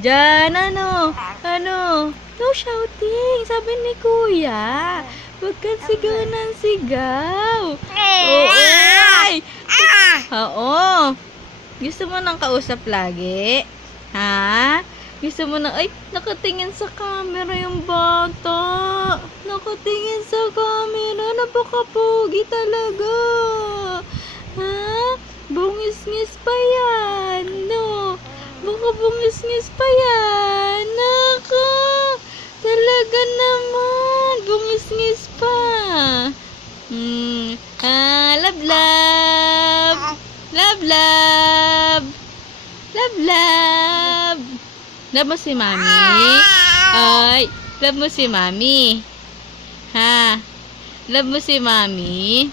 Diyan, ano? Ano? No shouting, sabi ni Kuya. Huwag kang sigaw ng sigaw. Oo, ay! Oo. Gusto mo nang kausap lagi? Ha? Gusto mo na, ay, nakatingin sa camera yung bata. Nakatingin sa camera, napakapogi talaga. Ha? Bungis-ngis pa yan, no? Baka bungis-ngis pa yan. Nako, talaga naman, bungis-ngis pa. Love, love. Love, love. Love, love. Love mo si Mami? Ay, love mo si Mami? Ha? Love mo si Mami?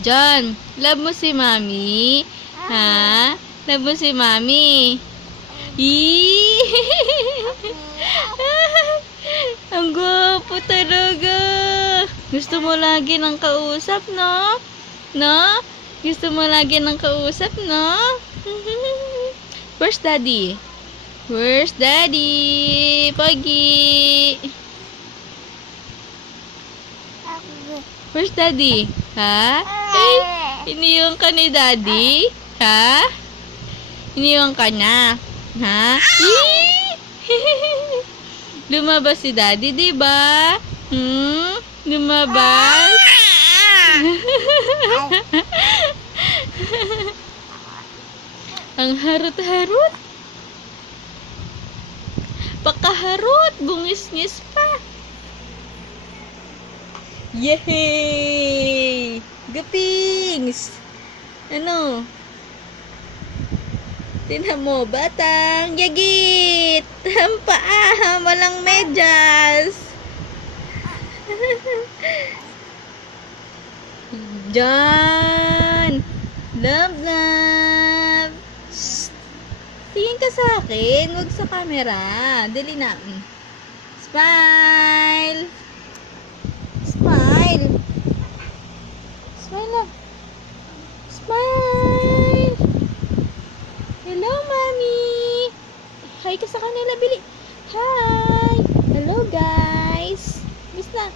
John, love mo si Mami? Ha? Love mo si Mami? Ang gwapo talaga. Gusto mo lagi ng kausap, no? No? Gusto mo lagi ng kausap, no? Where's Daddy? Where's Daddy? Pogi. Where's Daddy? Ha? Eh, iniwan ka ni Daddy? Ha? Iniwan ka na? Ha? Lumabas si Daddy, di ba? Lumabas? Ang harot-harot. Pakaharot, bungis-ngis pa. Yehey! Gapings! Ano? Tingnan mo, batang yagit! Ang paa, walang medyas. Diyan! Love, love! Shh! Tingin ka sa akin, wag sa camera. Dali na. Smile! Smile! Smile lang. Smile! Hello, Mommy! Hi ka sa kanila, Bili. Hi! Hello, guys! Miss na.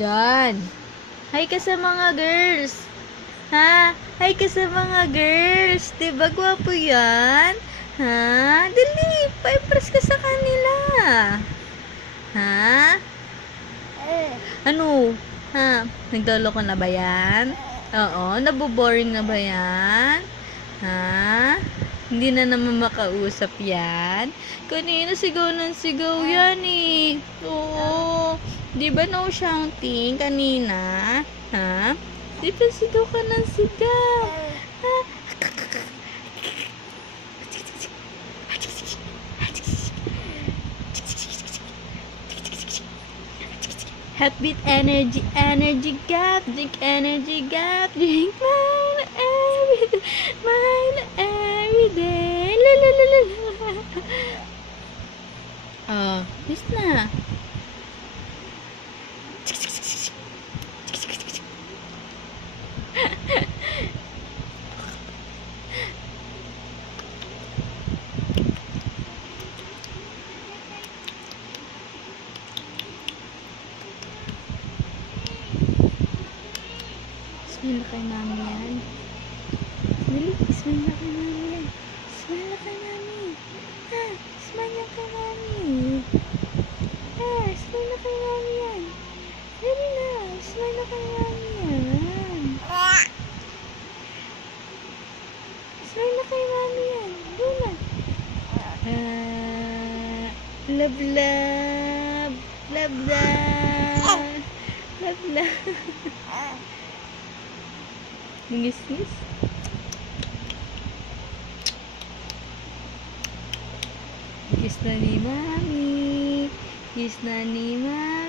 Diyan. Hi ka sa mga girls. Ha? Hi ka sa mga girls. Diba gwapo yan? Ha? Dali, pa-impress ka sa kanila. Ha? Ano? Ha? Nagloloko na ba yan? Oo, naboboring na ba yan? Ha? Hindi na naman makausap yan? Kanina sigaw ng sigaw yan eh. Oo. Di ba no shouting kanina? Ha? Di ba sigaw ka ng sigaw? Ha? Heartbeat energy, energy gap, drink energy gap, drink mine every day. La la la la. Oh, miss na. Smile na kay Mami yan. Dali, smile na kay Mami yan. Smile na kay Mami. Ha, smile na kay Mami. Ha, smile na kay Mami yan. Dali na, smile na kay Mami yan. Smile na kay Mami yan. Doon na. Love, love. Love, love. Love, love. Ngis-ngis. Kiss na ni Mami. Kiss na ni Mami.